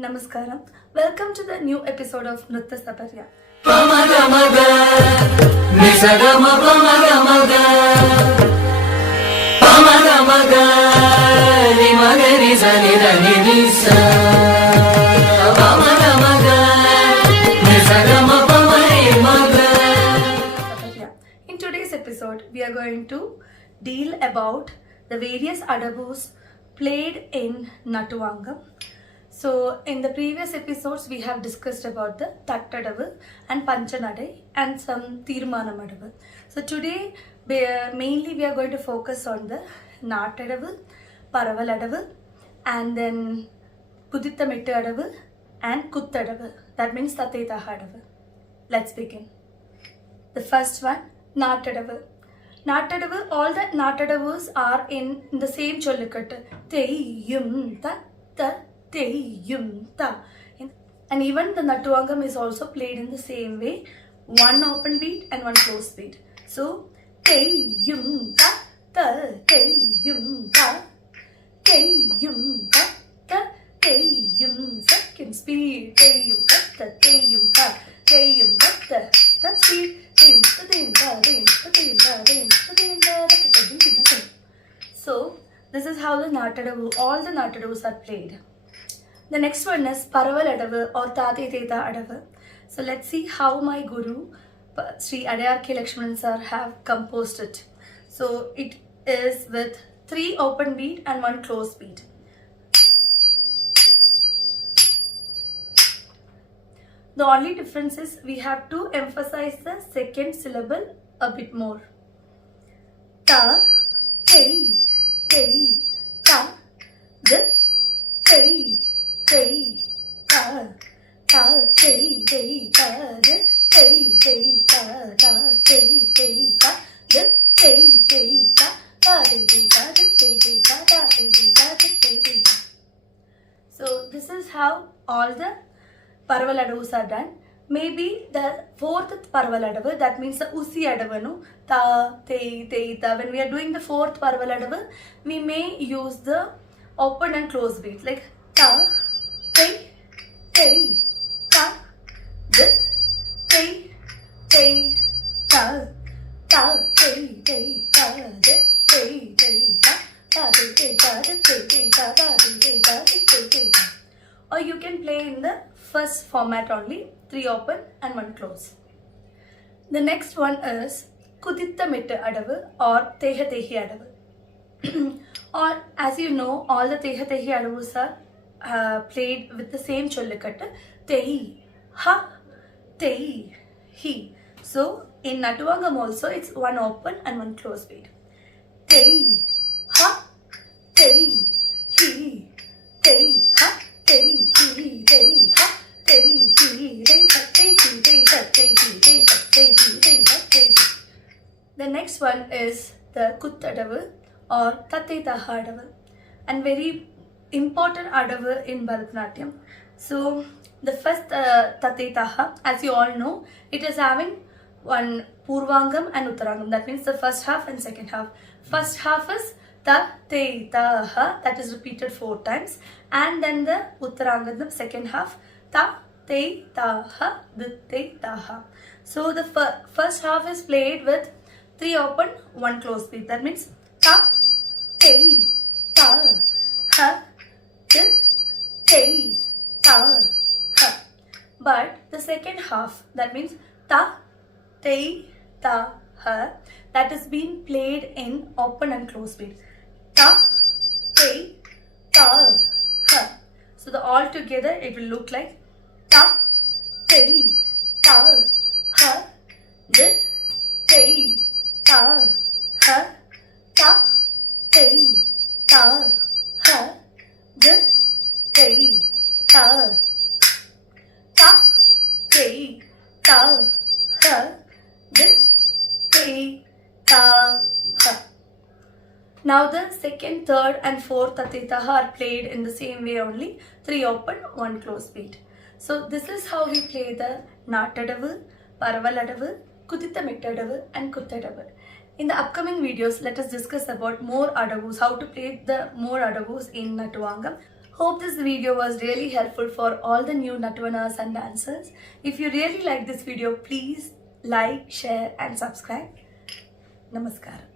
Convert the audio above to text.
Namaskaram. Welcome to the new episode of Nritta Saparya. Pamagamaga, Nisagama Pamagamaga, Pamagamaga, Nimagani Sanidani Nisa, Pamagamaga, Nisagama Pamagamaga. In today's episode, we are going to deal about the various Adavus played in Nattuvangam. So in the previous episodes we have discussed about the Tattadavu and Panchanadai and some Tirmanamadavu. So today mainly we are going to focus on the Nattadavu, Paravaladavu and then Pudithamittu Adavu and Kuttadavu. That means Tathetahadavu. Let's begin. The first one, Nattadavu. Nattadavu, all the Nattadavus are in the same Chollukattu. Theyyum ta ta. And even the Nattuvangam is also played in the same way, one open beat and one closed beat. So teyyum ta ta teyyum ta teyyum ta ta teyyum, second speed teyyum ta ta teyyum ta teyyum ta ta, third speed teyyum ta teyyum ta teyyum ta teyyum ta teyyum ta teyyum ta. So this is how the Nattadavu, all the Nattadavus are played. The next one is Paravaladavu or Tate Teta Adavu. So let's see how my Guru Sri Adayar K. Lakshmanan sir have composed it. So it is with 3 open beat and 1 closed beat. The only difference is we have to emphasize the second syllable a bit more. Ta, te, ta, dit, te. Te ta ta te te ta de te te ta ta te te ta de te te ta ta te te ta de te te ta ta te te ta de te te ta. So this is how all the Paravaladavus are done. Maybe the 4th Paravaladavu, that means the Usi Adavanu, ta te ta. When we are doing the 4th Paravaladavu, we may use the open and close beat like ta te te ta dit te te ta ta te te ta dit te te ta ta te te ta dit te te ta ta te te ta dit te te ta. Or you can play in the first format only, 3 open and 1 close. The next one is Pudithamittu Adavu or Teha Tehi Adavu. Or as you know, all the Teha Tehi Adavus are played with the same Chollukattu, Tehi, Ha, Tehi, Hi. So in Nattuvangam also it's 1 open and 1 closed beat. Tehi, Ha, Tehi, Hi, Tehi, Ha, Tehi, Hi, Tehi, Ha, Tehi, Hi, Tehi, Ha, Tehi, Tehi, Ha, Tehi, Tehi, Ha, Tehi, Tehi, Ha, Tehi. The next one is the Kuttadavu or Tathetahadavu, and very important Adavu in Bharatanatyam. So the first Tatetaha, as you all know, it is having one Purvangam and Uttarangam. That means the first half and second half. First half is Ta-te-ta-ha, that is repeated 4 times. And then the Uttarangam, the second half, Ta-te-ta-ha, dit-te-ta-ha. So the first half is played with 3 open, 1 closed beat. That means Ta-te-ta-ha, te ta ha. But the second half, that means ta te ta ha, that is being played in open and closed beat. Ta te ta ha. So the all together it will look like ta te ta ha, dit te ta ha, ta te ta ha, dit te ta ta te ta ha, dit te ta ha. Now the second, third and fourth Tatetaha are played in the same way only, 3 open, 1 closed beat. So this is how we play the Nattadavu, Paravaladavu, Pudithamittu Adavu and Kuttadavu. In the upcoming videos, let us discuss about more Adavus, how to play the more Adavus in Nattuvangam. Hope this video was really helpful for all the new Nattuvanars and dancers. If you really like this video, please like, share and subscribe. Namaskaram.